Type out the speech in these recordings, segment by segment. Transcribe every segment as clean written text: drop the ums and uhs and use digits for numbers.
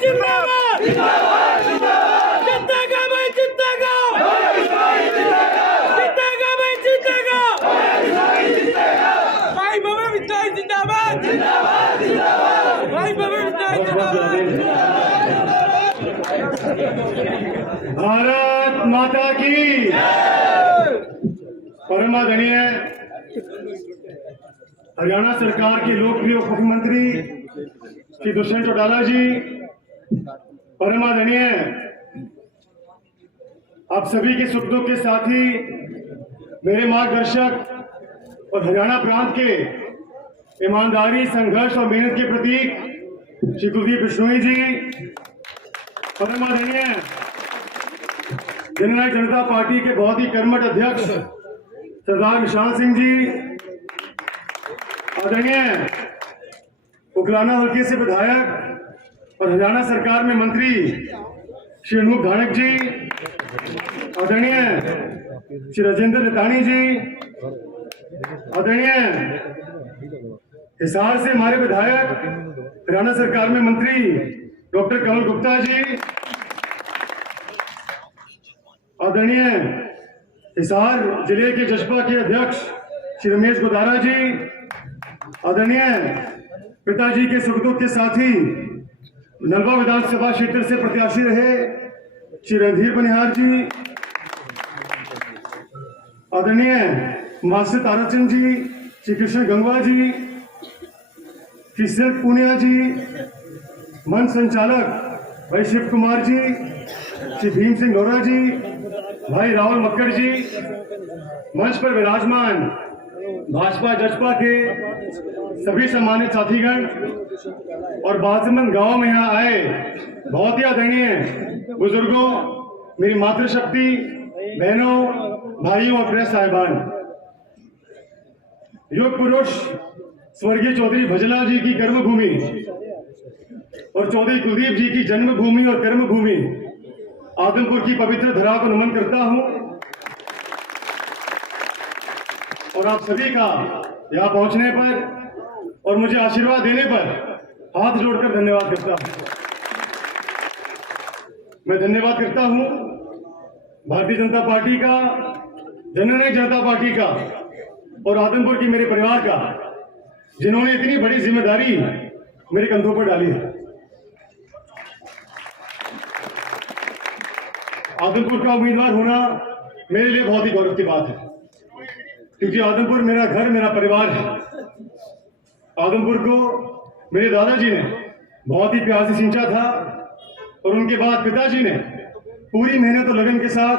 जिंदाबाद जिंदागा भाई जिंदागा जिंदागा भाई जिंदागा भाई बाबा विद्यार्थी जिंदाबाद भाई बाबा विद्यार्थी जिंदाबाद। भारत माता की परम आदरणीय हरियाणा सरकार के लोकप्रिय उप मुख्यमंत्री श्री दुष्यंत चौटाला जी, परम आदरणीय आप सभी के सुख दुख के साथी, मेरे मार्गदर्शक और हरियाणा प्रांत के ईमानदारी, संघर्ष और मेहनत के प्रतीक श्री कुलदीप बिश्नोई जी, परम आदरणीय जननायक जनता पार्टी के बहुत ही कर्मठ अध्यक्ष सरदार विशाल सिंह जी, आदरणीय उकलाना हल्के से विधायक और हरियाणा सरकार में मंत्री श्री अनूप धानक जी, आदरणीय श्री राजेंद्र रतानी जी, आदरणीय हिसार से हमारे विधायक हरियाणा सरकार में मंत्री डॉक्टर कमल गुप्ता जी, आदरणीय हिसार जिले के जसपा के अध्यक्ष श्री रमेश गोदारा जी, आदरणीय पिताजी के सुख दुख के साथी नलवा विधानसभा क्षेत्र से प्रत्याशी रहे श्री रणधीर बनिहार जी, आदरणीय मास्टर ताराचंद जी, श्री कृष्ण गंगवा जी, श्री सिल्क पूनिया जी, मंच संचालक भाई शिव कुमार जी, श्री भीम सिंह गौरा जी, भाई राहुल मक्कड़ जी, मंच पर विराजमान भाजपा जसपा के सभी सम्मानित साथीगण और बाजमन गांव में यहाँ आए बहुत ही आदरणीय बुजुर्गों, मेरी मातृशक्ति बहनों, भाइयों और प्रेस साहिबान, युग पुरुष स्वर्गीय चौधरी भजला जी की कर्मभूमि और चौधरी कुलदीप जी की जन्मभूमि और कर्मभूमि आदमपुर की पवित्र धरा को नमन करता हूं और आप सभी का यहां पहुंचने पर और मुझे आशीर्वाद देने पर हाथ जोड़कर धन्यवाद करता हूं। मैं धन्यवाद करता हूं भारतीय जनता पार्टी का, जननायक जनता पार्टी का और आदमपुर की मेरे परिवार का, जिन्होंने इतनी बड़ी जिम्मेदारी मेरे कंधों पर डाली है। आदमपुर का उम्मीदवार होना मेरे लिए बहुत ही गौरव की बात है, क्योंकि आदमपुर मेरा घर, मेरा परिवार है। आदमपुर को मेरे दादाजी ने बहुत ही प्यार से सींचा था और उनके बाद पिताजी ने पूरी मेहनत और लगन के साथ,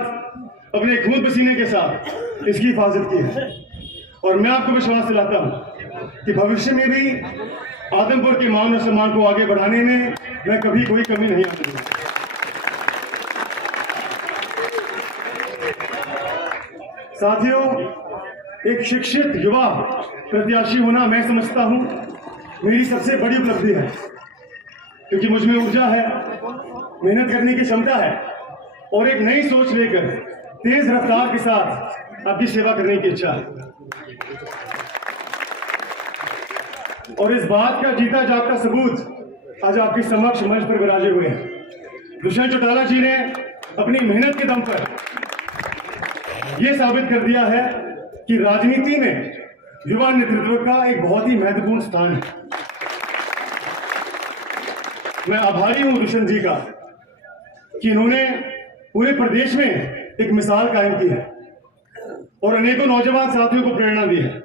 अपने खून पसीने के साथ इसकी हिफाजत की है। और मैं आपको विश्वास दिलाता हूं कि भविष्य में भी आदमपुर के मान और सम्मान को आगे बढ़ाने में मैं कभी कोई कमी नहीं आने दूंगा। साथियों, एक शिक्षित युवा प्रत्याशी होना मैं समझता हूं मेरी सबसे बड़ी उपलब्धि है, क्योंकि मुझ में ऊर्जा है, मेहनत करने की क्षमता है और एक नई सोच लेकर तेज रफ्तार के साथ आपकी सेवा करने की इच्छा है। और इस बात का जीता जागता सबूत आज आपके समक्ष मंच पर विराजे हुए हैं। दुष्यंत चौटाला जी ने अपनी मेहनत के दम पर यह साबित कर दिया है कि राजनीति में युवा नेतृत्व का एक बहुत ही महत्वपूर्ण स्थान है। मैं आभारी हूं दुष्यंत जी का कि इन्होंने पूरे प्रदेश में एक मिसाल कायम की है और अनेकों नौजवान साथियों को प्रेरणा दी है।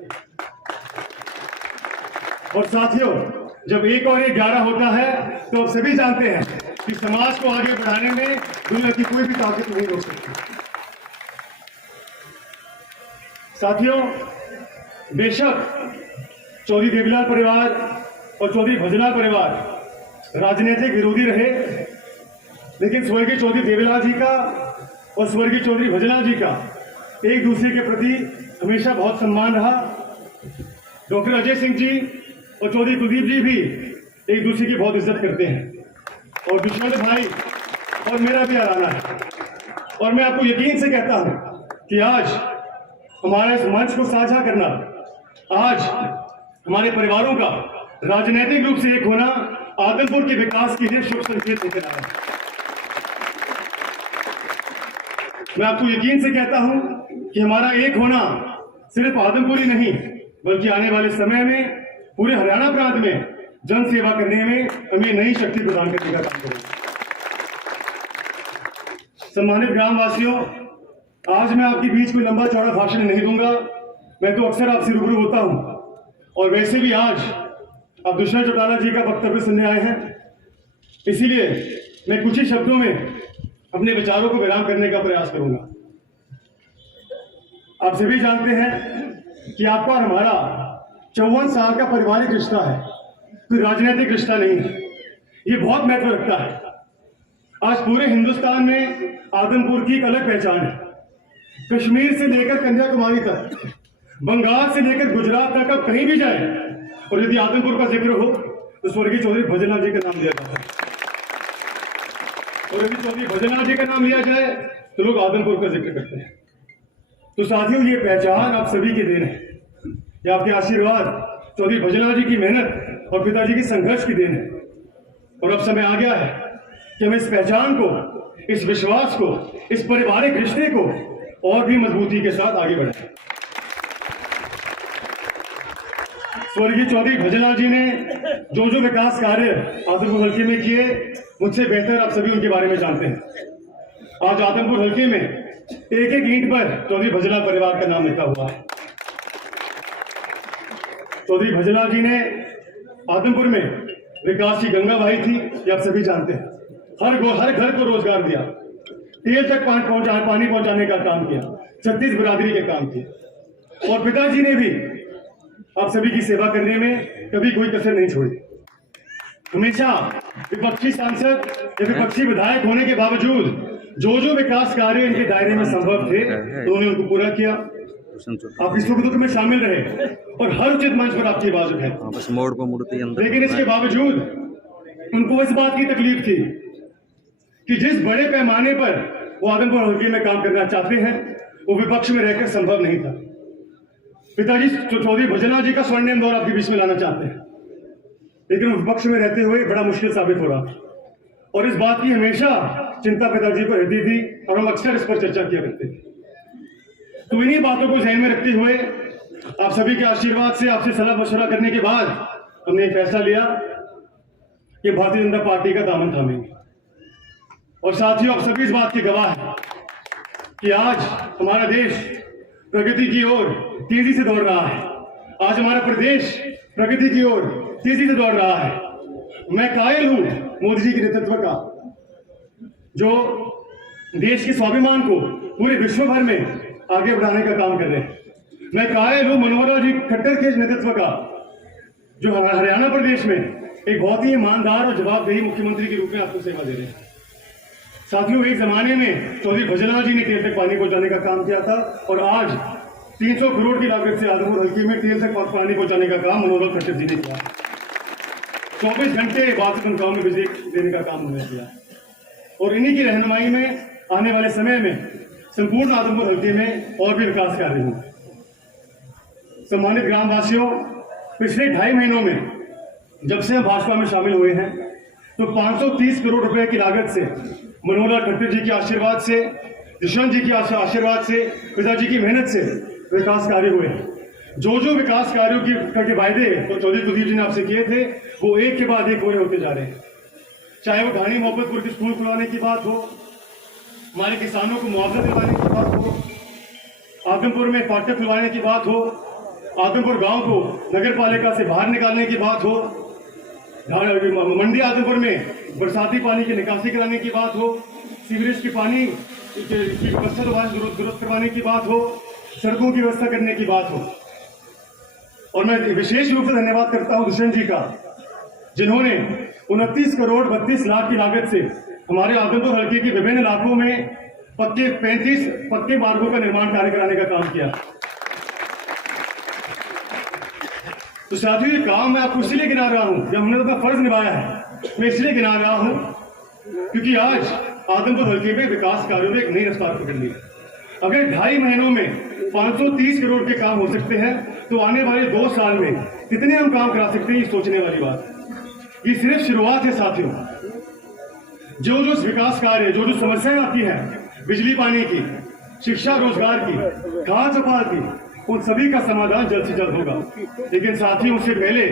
और साथियों, जब 1 और 1 11 होता है तो आप सभी जानते हैं कि समाज को आगे बढ़ाने में दुनिया की कोई भी ताकत नहीं रोक सकती। साथियों, बेशक चौधरी देवीलाल परिवार और चौधरी भजलाल परिवार राजनीतिक विरोधी रहे, लेकिन स्वर्गीय चौधरी देवीलाल जी का और स्वर्गीय चौधरी भजलाल जी का एक दूसरे के प्रति हमेशा बहुत सम्मान रहा। डॉक्टर अजय सिंह जी और चौधरी कुलदीप जी भी एक दूसरे की बहुत इज्जत करते हैं और दुश्मन भाई और मेरा भी आराना है। और मैं आपको यकीन से कहता हूं कि आज हमारे इस मंच को साझा करना, आज हमारे परिवारों का राजनीतिक रूप से एक होना आदमपुर के विकास के लिए शुभ संकेत लेकर आया है। मैं आपको यकीन से कहता हूं कि हमारा एक होना सिर्फ आदमपुर ही नहीं बल्कि आने वाले समय में पूरे हरियाणा प्रांत में जन सेवा करने में हमें नई शक्ति प्रदान करने का काम करेगा। सम्मानित ग्रामवासियों, आज मैं आपके बीच कोई लंबा चौड़ा भाषण नहीं दूंगा। मैं तो अक्सर आपसे रूबरू होता हूं और वैसे भी आज आप दुष्यंत चौटाला जी का वक्तव्य सुनने आए हैं, इसीलिए मैं कुछ ही शब्दों में अपने विचारों को विराम करने का प्रयास करूंगा। आप सभी जानते हैं कि आपका और हमारा 54 साल का पारिवारिक रिश्ता है, कोई राजनीतिक रिश्ता नहीं है। ये बहुत महत्व रखता है। आज पूरे हिंदुस्तान में आदमपुर की एक अलग पहचान है। कश्मीर से लेकर कन्याकुमारी तक, बंगाल से लेकर गुजरात तक, अब कहीं भी जाए और यदि आदमपुर का जिक्र हो तो स्वर्गीय चौधरी भजनलाल जी का नाम लिया जाता है, और यदि चौधरी भजनलाल जी का नाम लिया जाए तो लोग आदमपुर का जिक्र करते हैं। तो साथियों, ये पहचान आप सभी की देन है, ये आपके आशीर्वाद, चौधरी भजनलाल जी की मेहनत और पिताजी की संघर्ष की देन है। और अब समय आ गया है कि हम इस पहचान को, इस विश्वास को, इस पारिवारिक रिश्ते को और भी मजबूती के साथ आगे बढ़ाएं। स्वर्गीय चौधरी भजनलाल जी ने जो विकास कार्य आदमपुर हल्के में किए, मुझसे बेहतर आप सभी उनके बारे में जानते हैं। आज आदमपुर हल्के में एक एक ईंट पर चौधरी भजनलाल परिवार का नाम लिखा हुआ है। चौधरी भजनलाल जी ने आदमपुर में विकास की गंगा बहाई थी, ये आप सभी जानते हैं। हर घर को रोजगार दिया, तेल तक पानी पहुंचाने का काम किया, 36 बिरादरी के काम किए। और पिताजी ने भी आप सभी की सेवा करने में कभी कोई कसर नहीं छोड़ी। हमेशा विपक्षी सांसद या विपक्षी विधायक होने के बावजूद जो विकास कार्य इनके दायरे में संभव थे उन्होंने उनको पूरा किया। आप इस सुख दुख में शामिल रहे और हर उचित मंच पर आपकी आवाज उठाई। लेकिन इसके बावजूद उनको इस बात की तकलीफ थी कि जिस बड़े पैमाने पर वो आदमपुर हल्के में काम करना चाहते हैं वो विपक्ष में रहकर संभव नहीं था। पिताजी चौधरी भजनलाल जी का स्वर्णिम दौर आपके बीच में लाना चाहते हैं, लेकिन विपक्ष में रहते हुए बड़ा मुश्किल साबित हो रहा था। और इस बात की हमेशा चिंता पिताजी को रहती थी और हम अक्सर इस पर चर्चा किया करते थे। तो इन्हीं बातों को ध्यान में रखते हुए आप सभी के आशीर्वाद से, आपसे सलाह मशवरा करने के बाद हमने फैसला लिया कि भारतीय जनता पार्टी का दामन थामेंगे। और साथियों, आप सभी इस बात के गवाह हैं कि आज हमारा देश प्रगति की ओर तेजी से दौड़ रहा है। आज हमारा प्रदेश प्रगति की ओर तेजी से दौड़ रहा है। मैं कायल हूं मोदी जी के नेतृत्व का, जो देश के स्वाभिमान को पूरे विश्व भर में आगे बढ़ाने का काम कर रहे हैं। मैं कायल हूं मनोहर जी खट्टर के नेतृत्व का, जो हरियाणा प्रदेश में एक बहुत ही ईमानदार और जवाबदेही मुख्यमंत्री के रूप में आपको सेवा दे रहे हैं। साथियों, एक जमाने में चौधरी भजनलाल जी ने तेल तक पानी पहुंचाने का काम किया था और आज 300 करोड़ की लागत से आदमपुर हल्के में तेल तक पानी पहुंचाने का काम मनोहर खट्टर जी ने किया। 24 घंटे बाथरूम गांव में बिजली देने का काम उन्होंने किया। और इन्हीं की रहनुमाई में आने वाले समय में संपूर्ण आदमपुर हल्के में और भी विकास कार्य होंगे। सम्मानित ग्रामवासियों, पिछले 2.5 महीनों में जब से हम भाजपा में शामिल हुए हैं तो 530 करोड़ रुपए की लागत से मनोहर खट्टर जी के आशीर्वाद से, दुष्यंत जी के आशीर्वाद से, पिताजी की मेहनत से विकास कार्य हुए हैं। जो विकास कार्यों के वायदे तो चौधरी कुलदीप जी ने आपसे किए थे वो एक के बाद एक पूरे होते जा रहे हैं। चाहे वो ढाणी मोहब्बतपुर के स्कूल खुलवाने की बात हो, हमारे किसानों को मुआवजा दिलवाने की बात हो, आदमपुर में फाटक खुलवाने की बात हो, आदमपुर गांव को नगर पालिका से बाहर निकालने की बात हो, मंडी आदमपुर में बरसाती पानी की निकासी कराने की बात हो, सीवरेज के पानी की व्यवस्था दोबारा दुरुस्त करवाने की बात हो, सड़कों की व्यवस्था करने की बात हो। और मैं विशेष रूप से धन्यवाद करता हूं दुष्यंत जी का, जिन्होंने 29 करोड़ 32 लाख की लागत से हमारे आदमपुर हल्के के विभिन्न इलाकों में 35 पक्के मार्गों का निर्माण कार्य कराने का काम किया। तो साथियों, ये काम मैं आपको इसलिए गिना रहा हूं, जब हमने अपना फर्ज निभाया है मैं इसलिए गिना रहा हूं क्योंकि आज आदमपुर हल्के में विकास कार्यों में एक नई रफ्तार पकड़ ली। अगर 2.5 महीनों में 530 करोड़ के काम हो सकते हैं तो आने वाले 2 साल में कितने हम काम करा सकते हैं, ये सोचने वाली बात है। ये सिर्फ शुरुआत है साथियों। जो जो विकास कार्य, जो जो समस्याएं आती हैं, बिजली पानी की, शिक्षा रोजगार की, खाद सफाई की, उन सभी का समाधान जल्द से जल्द होगा। लेकिन साथियों, उससे पहले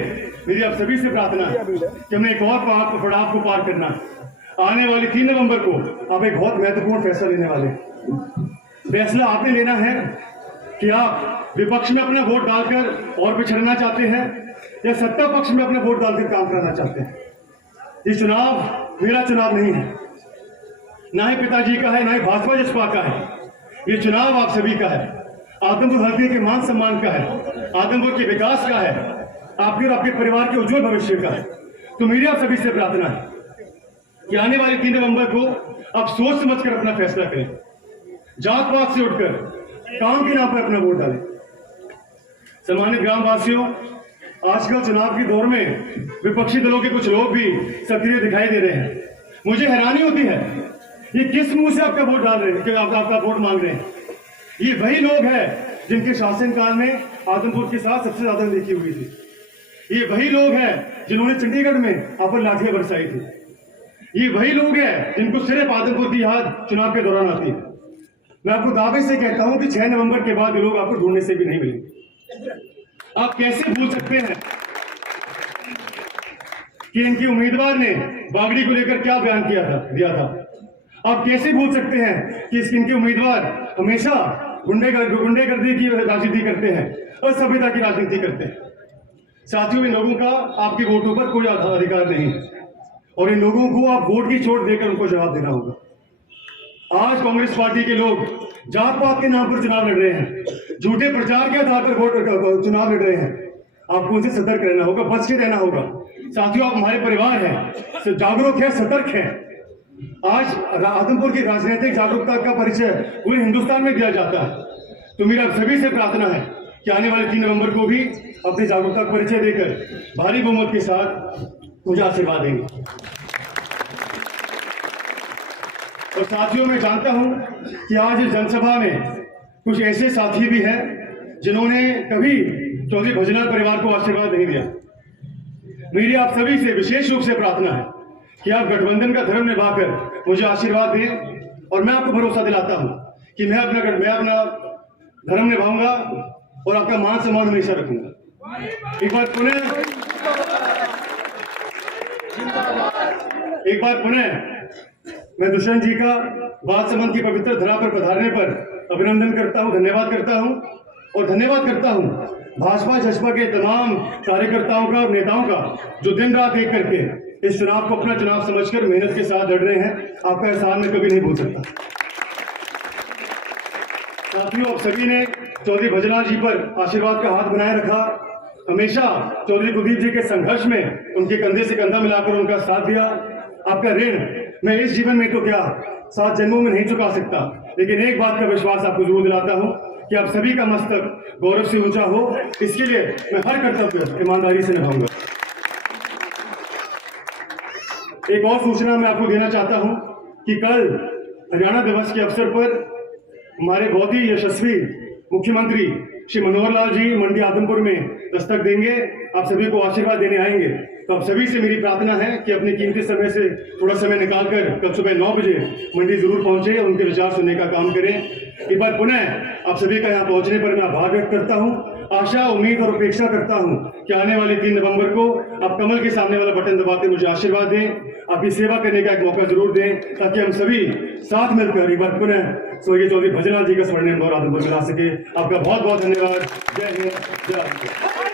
मेरी आप सभी से प्रार्थना है कि हमें एक और पड़ाव को पार करना है। आने वाली 3 नवंबर को आप एक बहुत महत्वपूर्ण फैसला लेने वाले हैं। फैसला आपने लेना है कि आप विपक्ष में अपना वोट डालकर और पिछड़ना चाहते हैं या सत्ता पक्ष में अपना वोट डालकर काम कराना चाहते हैं। ये चुनाव मेरा चुनाव नहीं है, ना ही पिताजी का है, ना ही भाजपा जसपा का है। ये चुनाव आप सभी का है, आदमपुर हल्के के मान सम्मान का है, आदमपुर के विकास का है, आपके और आपके परिवार के उज्जवल भविष्य का है। तो मेरी आप सभी से प्रार्थना है कि आने वाले 3 नवंबर को आप सोच समझकर अपना फैसला करें, जात पात से उठकर काम के नाम पर अपना वोट डालें। सम्मानित ग्रामवासियों, आजकल चुनाव के दौर में विपक्षी दलों के कुछ लोग भी सक्रिय दिखाई दे रहे हैं। मुझे हैरानी होती है, ये किस मुंह से आपका वोट डाल रहे हैं, आपका वोट मांग रहे हैं। ये वही लोग हैं जिनके शासनकाल में आदमपुर के साथ सबसे ज्यादा देखी हुई थी। ये वही लोग हैं जिन्होंने चंडीगढ़ में आप पर लाठियां बरसाई थी। ये वही लोग हैं जिनको सिर्फ आदमपुर की याद चुनाव के दौरान आती है। मैं आपको दावे से कहता हूं कि 6 नवंबर के बाद ये लोग आपको ढूंढने से भी नहीं मिलेंगे। आप कैसे भूल सकते हैं कि इनके उम्मीदवार ने बागड़ी को लेकर क्या बयान दिया था। आप कैसे भूल सकते हैं कि इनके उम्मीदवार हमेशा गुंडेगर्दी की राजनीति करते हैं और सभ्यता की राजनीति करते हैं। साथियों, इन लोगों का आपके वोटों पर कोई अधिकार नहीं है और इन लोगों को आप वोट की चोट देकर उनको जवाब देना होगा। आज कांग्रेस पार्टी के लोग जात पात के नाम पर चुनाव लड़ रहे हैं, झूठे प्रचार के आधार पर वोट चुनाव लड़ रहे हैं। आपको उनसे सतर्क रहना होगा, बच के रहना होगा। साथियों, आप हमारे परिवार हैं, जागरूक है, सतर्क है। आज आदमपुर की राजनीतिक जागरूकता का परिचय पूरे हिंदुस्तान में दिया जाता है। तो मेरा सभी से प्रार्थना है कि आने वाले 3 नवंबर को भी अपनी जागरूकता का परिचय देकर भारी बहुमत के साथ मुझे आशीर्वाद देंगे। और साथियों, मैं जानता हूं कि आज इस जनसभा में कुछ ऐसे साथी भी हैं जिन्होंने कभी चौधरी भजनलाल परिवार को आशीर्वाद नहीं दिया। मेरी आप सभी से विशेष रूप से प्रार्थना है कि आप गठबंधन का धर्म निभाकर मुझे आशीर्वाद दें और मैं आपको भरोसा दिलाता हूं कि मैं अपना धर्म निभाऊंगा और आपका मान सम्मान हमेशा रखूंगा। एक बार पुनः मैं दुष्यंत जी का बादसमंद की पवित्र धरा पर पधारने पर अभिनंदन करता हूं, धन्यवाद करता हूं और धन्यवाद करता हूं भाजपा जसपा के तमाम कार्यकर्ताओं का और नेताओं का जो दिन रात एक करके इस चुनाव को अपना चुनाव समझकर मेहनत के साथ लड़ रहे हैं। आपका एहसान मैं कभी नहीं भूल सकता। साथियों, आप सभी ने चौधरी भजनलाल जी पर आशीर्वाद का हाथ बनाए रखा। हमेशा चौधरी कुलदीप जी के संघर्ष में उनके कंधे से कंधा मिलाकर उनका साथ दिया। आपका ऋण मैं इस जीवन में तो क्या 7 जन्मों में नहीं चुका सकता, लेकिन एक बात का विश्वास आपको जरूर दिलाता हूं कि आप सभी का मस्तक गौरव से ऊंचा हो। इसके लिए मैं हर कर्तव्य ईमानदारी से निभाऊंगा। एक और सूचना मैं आपको देना चाहता हूं कि कल हरियाणा दिवस के अवसर पर हमारे बहुत ही यशस्वी मुख्यमंत्री श्री मनोहर लाल जी मंडी आदमपुर में दस्तक देंगे। आप सभी को आशीर्वाद देने आएंगे। तो आप सभी से मेरी प्रार्थना है कि अपने कीमती समय से थोड़ा समय निकालकर कल सुबह 9 बजे मंडी जरूर पहुंचे और उनके विचार सुनने का काम करें। एक बार पुनः आप सभी का यहाँ पहुंचने पर मैं आभार व्यक्त करता हूँ। आशा, उम्मीद और अपेक्षा करता हूँ कि आने वाले 3 नवंबर को आप कमल के सामने वाला बटन दबाते मुझे आशीर्वाद दें, आपकी सेवा करने का एक मौका जरूर दें, ताकि हम सभी साथ मिलकर एक बार पुनः स्वर्गीय चौधरी भजनलाल जी का स्वर्णिम गौरव आदमपुर में ला सके। आपका बहुत बहुत धन्यवाद। जय हिंद, जय भारत।